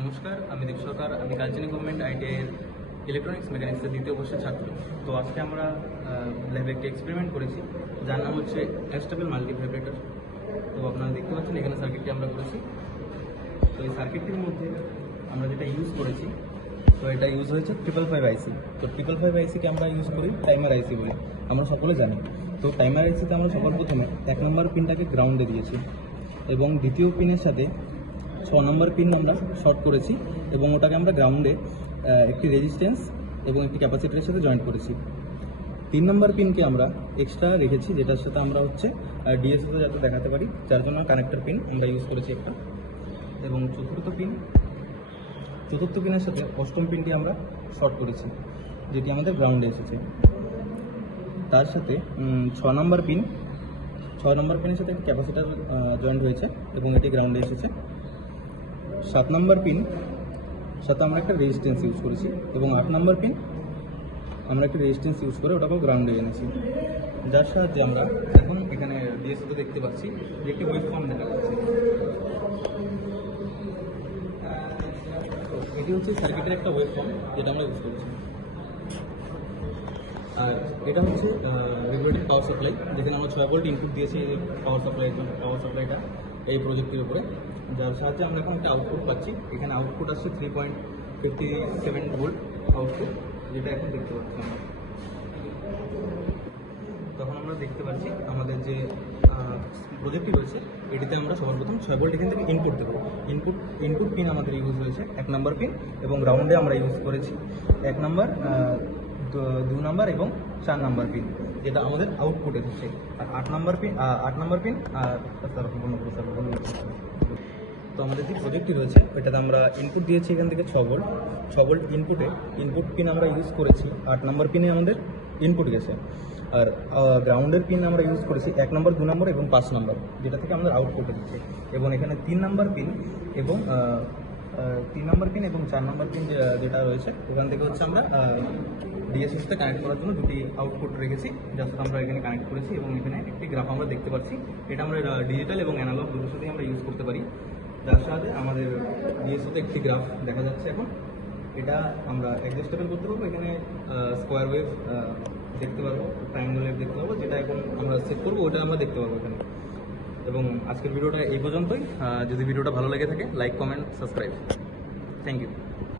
নমস্কার, আমি দীপ সরকার। আমি কালচিনি গভর্নমেন্ট আইটিআইয়ের ইলেকট্রনিক্স মেকানিক্সের দ্বিতীয় বর্ষের ছাত্র। তো আজকে আমরা ল্যাবে একটি এক্সপেরিমেন্ট করেছি, যার নাম হচ্ছে অ্যাস্টেবল মাল্টিভাইব্রেটর। তো আপনারা দেখতে পাচ্ছেন এখানে সার্কিটটি আমরা করেছি। তো এই সার্কিটটির মধ্যে আমরা যেটা ইউজ করেছি, তো এটা ইউজ হয়েছে 555 আইসি। তো 555 আইসিকে আমরা ইউজ করি টাইমার আইসি বলে আমরা সকলে জানি। তো টাইমার আইসিতে আমরা সবার প্রথমে 1 নম্বর পিনটাকে গ্রাউন্ডে দিয়েছি এবং দ্বিতীয় পিনের সাথে 6 নম্বর পিন আমরা শর্ট করেছি এবং ওটাকে আমরা গ্রাউন্ডে একটি রেজিস্ট্যান্স এবং একটি ক্যাপাসিটরের সাথে জয়েন্ট করেছি। 3 নম্বর পিনকে আমরা এক্সট্রা রেখেছি, যেটার সাথে আমরা হচ্ছে ডিএসওতে যাতে দেখাতে পারি, যার জন্য কানেক্টর পিন আমরা ইউজ করেছি একটা। এবং চতুর্থ পিনের সাথে অষ্টম পিনটি আমরা শর্ট করেছি, যেটি আমাদের গ্রাউন্ডে এসেছে। তার সাথে 6 নম্বর পিনের সাথে একটি ক্যাপাসিটার জয়েন্ট হয়েছে এবং এটি গ্রাউন্ডে এসেছে। 7 নম্বর পিন সাথে আমরা একটা রেজিস্ট্যান্স ইউজ করেছি এবং 8 নম্বর পিন আমরা একটা রেজিস্ট্যান্স ইউজ করে ওটাকেও গ্রাউন্ডে এনেছি, যার সাহায্যে আমরা এখন এখানে ডিএসওতে দেখতে পাচ্ছি যে একটি ওয়েভ ফর্ম দেখা যাচ্ছে। এটি হচ্ছে সার্কিটের একটা ওয়েভ ফর্ম, যেটা আমরা ইউজ করেছি। আর এটা হচ্ছে রেগুলেটেড পাওয়ার সাপ্লাই, যেখানে আমরা 6 ভোল্ট ইনপুট দিয়েছি এই পাওয়ার সাপ্লাইটা এই প্রজেক্টের উপরে, যার সাহায্যে আমরা এখন একটা আউটপুট পাচ্ছি। এখানে আউটপুট আসছে 3.57 ভোল্ট আউটপুট, যেটা এখন দেখতে পাচ্ছি আমরা। তখন আমরা দেখতে পাচ্ছি আমাদের যে প্রজেক্টটি রয়েছে, এটিতে আমরা সবার প্রথম 6 ভোল্ট এখান থেকে ইনপুট দেবো। ইনপুট পিন আমাদের ইউজ হয়েছে 1 নম্বর পিন এবং গ্রাউন্ডে আমরা ইউজ করেছি 1 নম্বর, 2 নম্বর এবং 4 নম্বর পিন, যেটা আমাদের আউটপুট এসেছে। আর 8 নম্বর পিন আর তো আমাদের যে প্রজেক্টটি রয়েছে ওইটাতে আমরা ইনপুট দিয়েছি এখান থেকে 6 ভোল্ট ইনপুট পিন আমরা ইউজ করেছি। 8 নম্বর পিনে আমাদের ইনপুট গেছে। আর গ্রাউন্ডের পিন আমরা ইউজ করেছি 1 নম্বর, 2 নম্বর এবং 5 নম্বর, যেটা থেকে আমাদের আউটপুট এসেছে। এবং এখানে 3 নম্বর পিন এবং 4 নম্বর পিন যেটা রয়েছে, ওখান থেকে হচ্ছে আমরা ডিএসওর সাথে কানেক্ট করার জন্য দুটি আউটপুট রেখেছি, যার সাথে আমরা এখানে কানেক্ট করেছি। এবং এখানে একটি গ্রাফ আমরা দেখতে পাচ্ছি। এটা আমরা ডিজিটাল এবং অ্যানালগ দুটোর সাথেই আমরা ইউজ করতে পারি, যার সাথে আমাদের ডিএসওতে একটি গ্রাফ দেখা যাচ্ছে এখন। এটা আমরা অ্যাডজাস্টেবল করতে পারবো, এখানে স্কোয়ার ওয়েভ দেখতে পারবো, ট্রায়াঙ্গল ওয়েভ দেখতে পারবো, যেটা এখন আমরা সেট করবো ওটা আমরা দেখতে পারবো এখানে। এবং আজকের ভিডিওটা এই পর্যন্তই। যদি ভিডিওটা ভালো লেগে থাকে, like, comment, subscribe. Thank you.